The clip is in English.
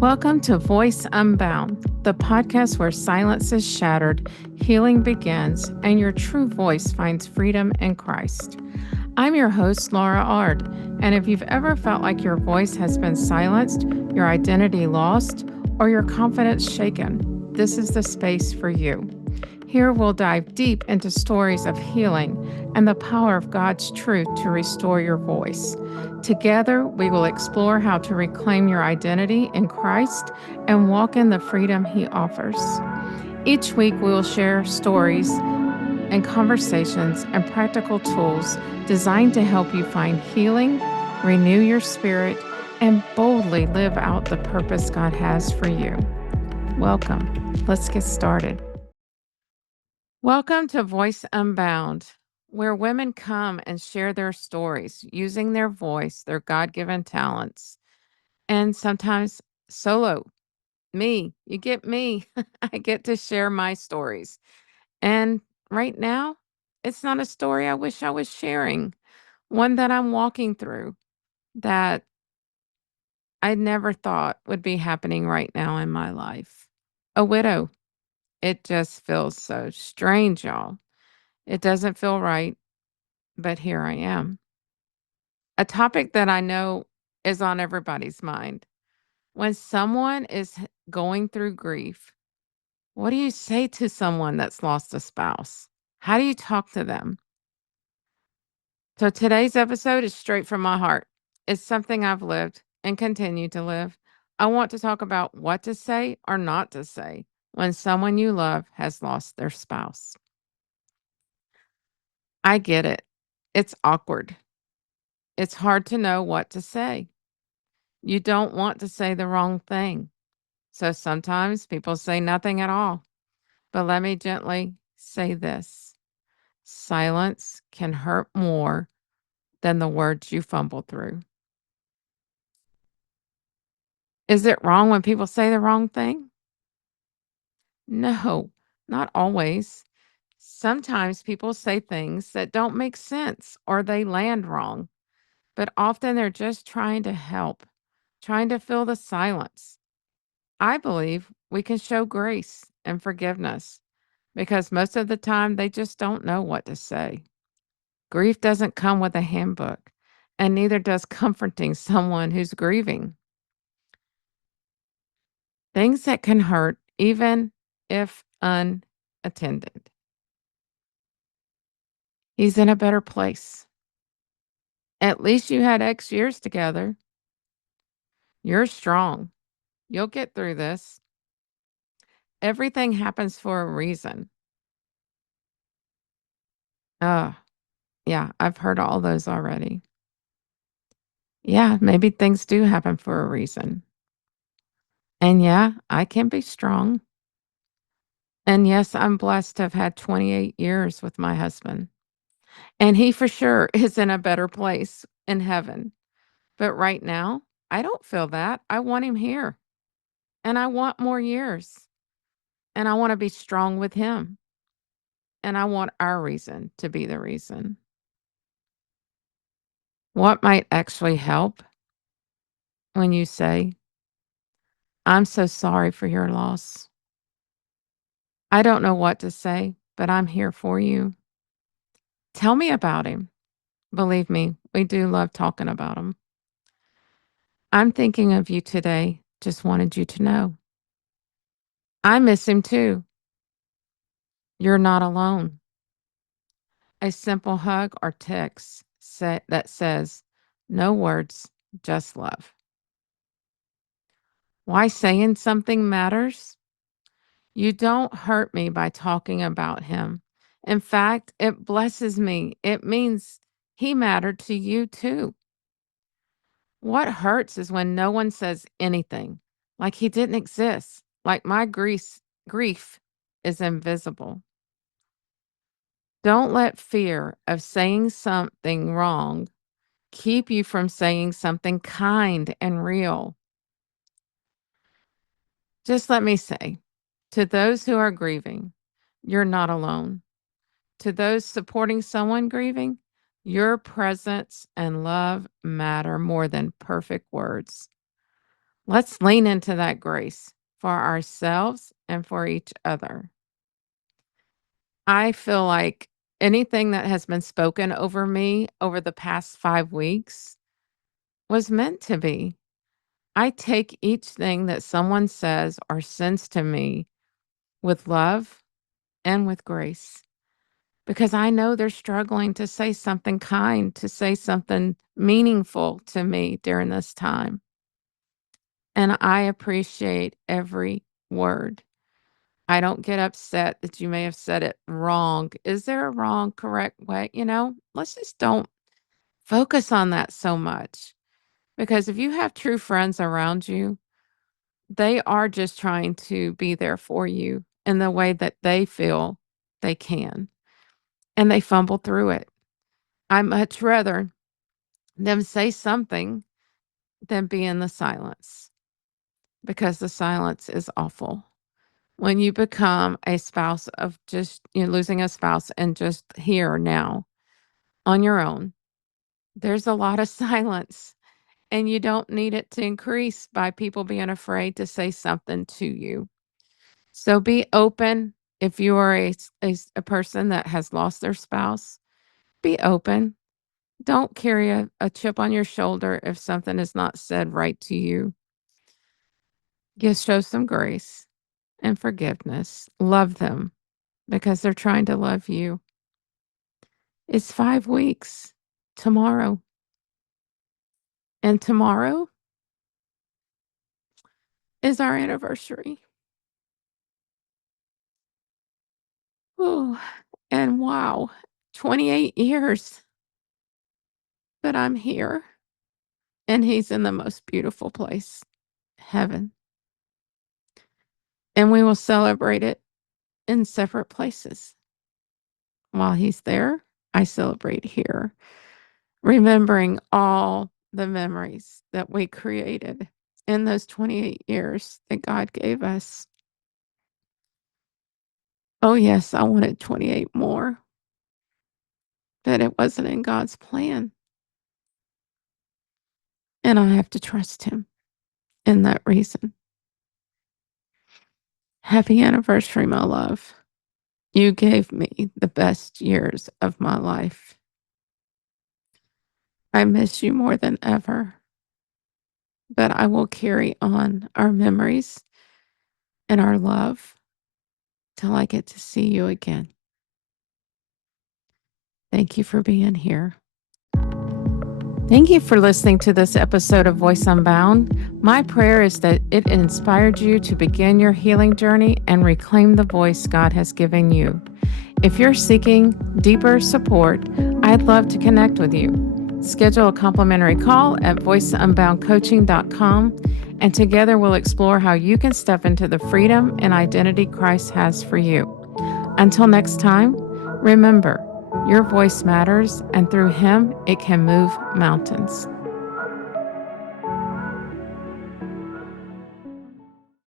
Welcome to Voice Unbound, the podcast where silence is shattered, healing begins, and your true voice finds freedom in Christ. I'm your host, Laura Ard, and if you've ever felt like your voice has been silenced, your identity lost, or your confidence shaken, this is the space for you. Here we'll dive deep into stories of healing and the power of God's truth to restore your voice. Together, we will explore how to reclaim your identity in Christ and walk in the freedom He offers. Each week, we will share stories and conversations and practical tools designed to help you find healing, renew your spirit, and boldly live out the purpose God has for you. Welcome. Let's get started. Welcome to Voice Unbound, where women come and share their stories using their voice, their God given talents, and sometimes solo. Me, you get me. I get to share my stories. And right now, it's not a story I wish I was sharing, one that I'm walking through that I never thought would be happening right now in my life. A widow. It just feels so strange, y'all. It doesn't feel right, but here I am. A topic that I know is on everybody's mind. When someone is going through grief, what do you say to someone that's lost a spouse? How do you talk to them? So today's episode is straight from my heart. It's something I've lived and continue to live. I want to talk about what to say or not to say when someone you love has lost their spouse. I get it. It's awkward. It's hard to know what to say. You don't want to say the wrong thing. So sometimes people say nothing at all. But let me gently say this: silence can hurt more than the words you fumble through. Is it wrong when people say the wrong thing? No, not always. Sometimes people say things that don't make sense or they land wrong, but often they're just trying to help, trying to fill the silence. I believe we can show grace and forgiveness because most of the time they just don't know what to say. Grief doesn't come with a handbook, and neither does comforting someone who's grieving. Things that can hurt, even if unattended. He's in a better place. At least you had X years together. You're strong. You'll get through this. Everything happens for a reason. Oh, yeah, I've heard all those already. Yeah, maybe things do happen for a reason. And yeah, I can be strong. And yes, I'm blessed to have had 28 years with my husband. And he for sure is in a better place in heaven. But right now, I don't feel that. I want him here. And I want more years. And I want to be strong with him. And I want our reason to be the reason. What might actually help when you say, I'm so sorry for your loss. I don't know what to say, but I'm here for you. Tell me about him. Believe me, we do love talking about him. I'm thinking of you today. Just wanted you to know. I miss him too. You're not alone. A simple hug or text that says, no words, just love. Why saying something matters? You don't hurt me by talking about him. In fact, it blesses me. It means he mattered to you too. What hurts is when no one says anything, like he didn't exist, like my grief is invisible. Don't let fear of saying something wrong keep you from saying something kind and real. Just let me say, to those who are grieving, you're not alone. To those supporting someone grieving, your presence and love matter more than perfect words. Let's lean into that grace for ourselves and for each other. I feel like anything that has been spoken over me over the past 5 weeks was meant to be. I take each thing that someone says or sends to me with love and with grace because I know they're struggling to say something kind, to say something meaningful to me during this time. And I appreciate every word. I don't get upset that you may have said it wrong. Is there a wrong, correct way? Let's just don't focus on that so much because if you have true friends around you, they are just trying to be there for you in the way that they feel they can, and they fumble through it. I much rather them say something than be in the silence because the silence is awful. When you become a spouse of just, losing a spouse and just here now on your own, there's a lot of silence, and you don't need it to increase by people being afraid to say something to you. So be open. If you are a person that has lost their spouse, be open. Don't carry a chip on your shoulder if something is not said right to you. Just show some grace and forgiveness. Love them because they're trying to love you. It's 5 weeks tomorrow. And tomorrow is our anniversary. Ooh, and wow, 28 years that I'm here, and he's in the most beautiful place, heaven. And we will celebrate it in separate places. While he's there, I celebrate here, remembering all the memories that we created in those 28 years that God gave us. Oh, yes, I wanted 28 more, but it wasn't in God's plan. And I have to trust him in that reason. Happy anniversary, my love. You gave me the best years of my life. I miss you more than ever, but I will carry on our memories and our love till I get to see you again. Thank you for being here. Thank you for listening to this episode of Voice Unbound. My prayer is that it inspired you to begin your healing journey and reclaim the voice God has given you. If you're seeking deeper support, I'd love to connect with you. Schedule a complimentary call at voiceunboundcoaching.com, and together we'll explore how you can step into the freedom and identity Christ has for you. Until next time, remember, your voice matters, and through him, it can move mountains.